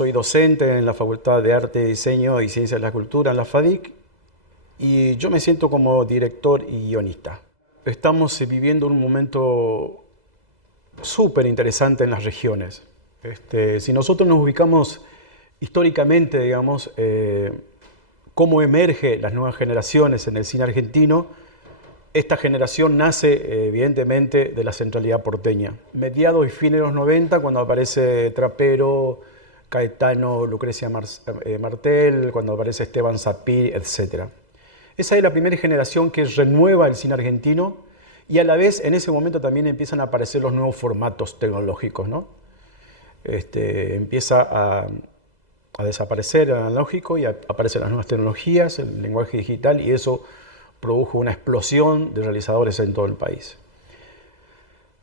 soy docente en la Facultad de Arte, Diseño y Ciencias de la Cultura en la FADIC y yo me siento como director y guionista. Estamos viviendo un momento súper interesante en las regiones. Si nosotros nos ubicamos históricamente, digamos, cómo emergen las nuevas generaciones en el cine argentino, esta generación nace evidentemente de la centralidad porteña. Mediados y fines de los 90, cuando aparece Trapero, Caetano, Lucrecia Martel, cuando aparece Esteban Sapir, etc. Esa es la primera generación que renueva el cine argentino y a la vez en ese momento también empiezan a aparecer los nuevos formatos tecnológicos, ¿no? Empieza a desaparecer el analógico y aparecen las nuevas tecnologías, el lenguaje digital, y eso produjo una explosión de realizadores en todo el país.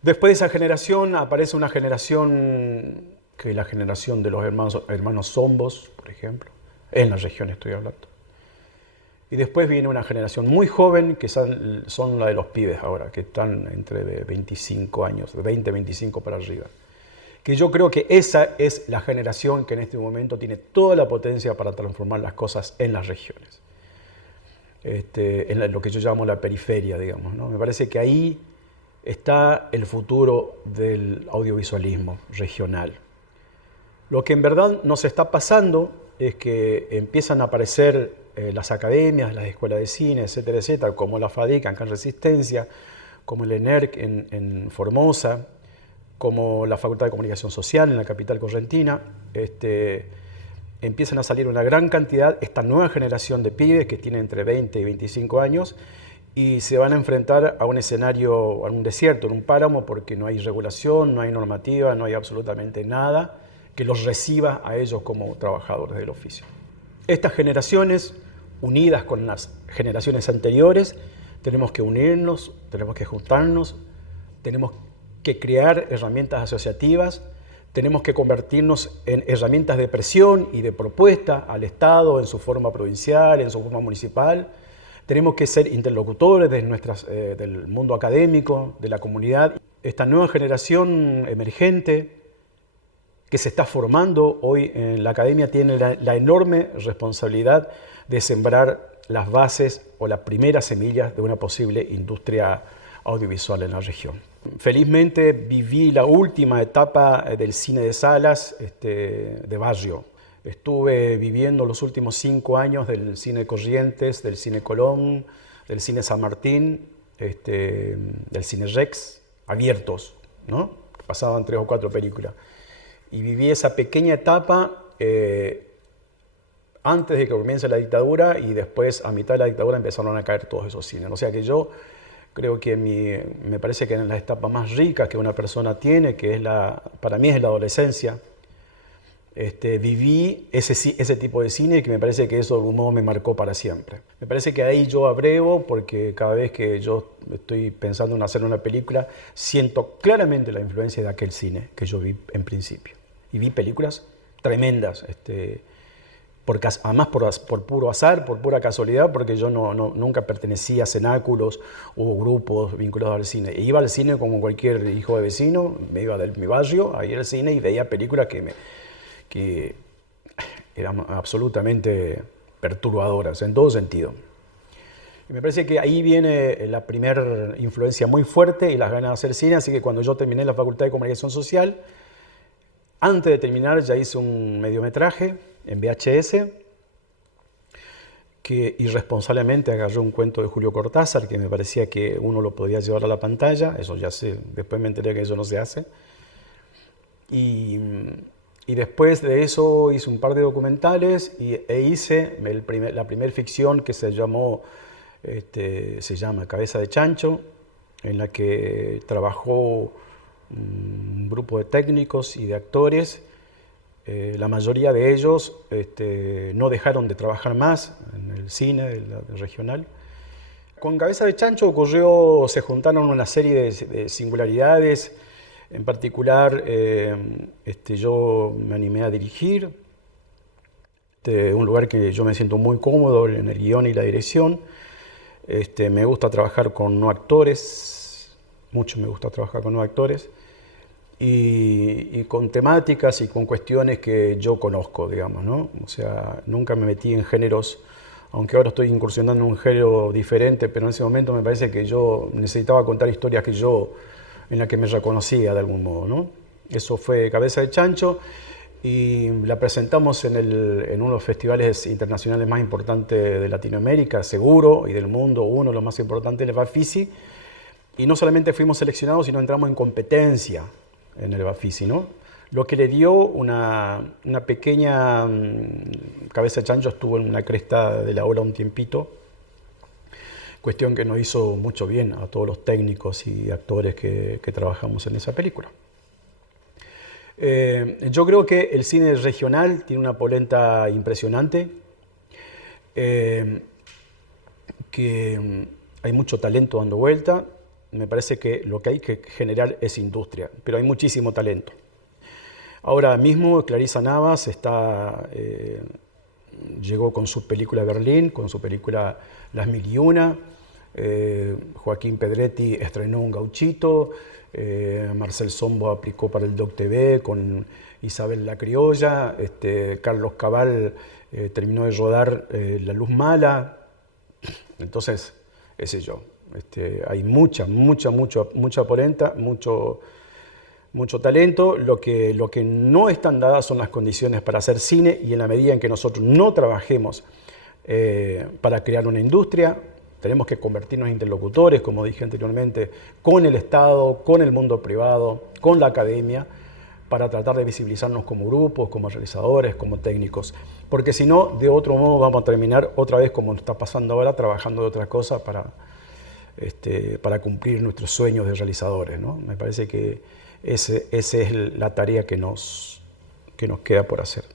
Después de esa generación aparece una generación que es la generación de los hermanos Zombos, por ejemplo, en la región estoy hablando. Y después viene una generación muy joven, que son la de los pibes ahora, que están entre 25 años, de 20, 25 para arriba. Que yo creo que esa es la generación que en este momento tiene toda la potencia para transformar las cosas en las regiones. En lo que yo llamo la periferia, digamos, ¿no? Me parece que ahí está el futuro del audiovisualismo regional. Lo que en verdad nos está pasando es que empiezan a aparecer las academias, las escuelas de cine, etcétera, etcétera, como la FADIC acá en Resistencia, como el ENERC en Formosa, como la Facultad de Comunicación Social en la capital correntina. Empiezan a salir una gran cantidad, esta nueva generación de pibes que tienen entre 20 y 25 años y se van a enfrentar a un escenario, a un desierto, en un páramo, porque no hay regulación, no hay normativa, no hay absolutamente nada que los reciba a ellos como trabajadores del oficio. Estas generaciones, unidas con las generaciones anteriores, tenemos que unirnos, tenemos que juntarnos, tenemos que crear herramientas asociativas, tenemos que convertirnos en herramientas de presión y de propuesta al Estado en su forma provincial, en su forma municipal. Tenemos que ser interlocutores del mundo académico, de la comunidad. Esta nueva generación emergente que se está formando hoy en la academia tiene la enorme responsabilidad de sembrar las bases o las primeras semillas de una posible industria audiovisual en la región. Felizmente viví la última etapa del cine de salas de barrio. Estuve viviendo los últimos 5 años del cine Corrientes, del cine Colón, del cine San Martín, del cine Rex, abiertos, ¿no? Pasaban 3 o 4 películas. Y viví esa pequeña etapa antes de que comience la dictadura y después a mitad de la dictadura empezaron a caer todos esos cines. O sea que yo creo que me parece que en las etapas más ricas que una persona tiene, que es para mí es la adolescencia, viví ese tipo de cine que me parece que eso de algún modo me marcó para siempre. Me parece que ahí yo abrevo porque cada vez que yo estoy pensando en hacer una película, siento claramente la influencia de aquel cine que yo vi en principio. Y vi películas tremendas, además por puro azar, por pura casualidad, porque yo nunca pertenecía a cenáculos o grupos vinculados al cine. Iba al cine como cualquier hijo de vecino, me iba de mi barrio, ahí al cine y veía películas que eran absolutamente perturbadoras en todo sentido. Y me parece que ahí viene la primera influencia muy fuerte y las ganas de hacer cine, así que cuando yo terminé la Facultad de Comunicación Social, antes de terminar ya hice un mediometraje en VHS, que irresponsablemente agarré un cuento de Julio Cortázar, que me parecía que uno lo podía llevar a la pantalla, eso ya sé, después me enteré que eso no se hace. Y después de eso hice un par de documentales e hice la primera ficción que se llama Cabeza de Chancho, en la que trabajó un grupo de técnicos y de actores. La mayoría de ellos no dejaron de trabajar más en el cine regional. Con Cabeza de Chancho se juntaron una serie de singularidades. En particular, yo me animé a dirigir un lugar que yo me siento muy cómodo en el guión y la dirección. Me gusta trabajar con no actores, mucho me gusta trabajar con no actores. y con temáticas y con cuestiones que yo conozco, digamos, ¿no? O sea, nunca me metí en géneros, aunque ahora estoy incursionando en un género diferente, pero en ese momento me parece que yo necesitaba contar historias en las que me reconocía de algún modo, ¿no? Eso fue Cabeza de Chancho y la presentamos en uno de los festivales internacionales más importantes de Latinoamérica, seguro, y del mundo, uno de los más importantes, el Bafisi. Y no solamente fuimos seleccionados, sino entramos en competencia en el Bafisi, ¿no? Lo que le dio una pequeña... Cabeza de Chancho estuvo en una cresta de la ola un tiempito, cuestión que nos hizo mucho bien a todos los técnicos y actores que trabajamos en esa película. Yo creo que el cine regional tiene una polenta impresionante, que hay mucho talento dando vuelta. Me parece que lo que hay que generar es industria, pero hay muchísimo talento. Ahora mismo Clarissa Navas llegó con su película Berlín, con su película Las Mil y Una. Joaquín Pedretti estrenó Un Gauchito. Marcel Sombo aplicó para el Doc TV con Isabel la Criolla. Carlos Cabal terminó de rodar La Luz Mala. Entonces, qué sé yo. Hay mucha polenta, mucho talento. Lo que no están dadas son las condiciones para hacer cine, y en la medida en que nosotros no trabajemos para crear una industria, tenemos que convertirnos en interlocutores, como dije anteriormente, con el Estado, con el mundo privado, con la academia, para tratar de visibilizarnos como grupos, como realizadores, como técnicos. Porque si no, de otro modo vamos a terminar otra vez, como está pasando ahora, trabajando de otra cosa para cumplir nuestros sueños de realizadores, ¿no? Me parece que esa es la tarea que nos queda por hacer.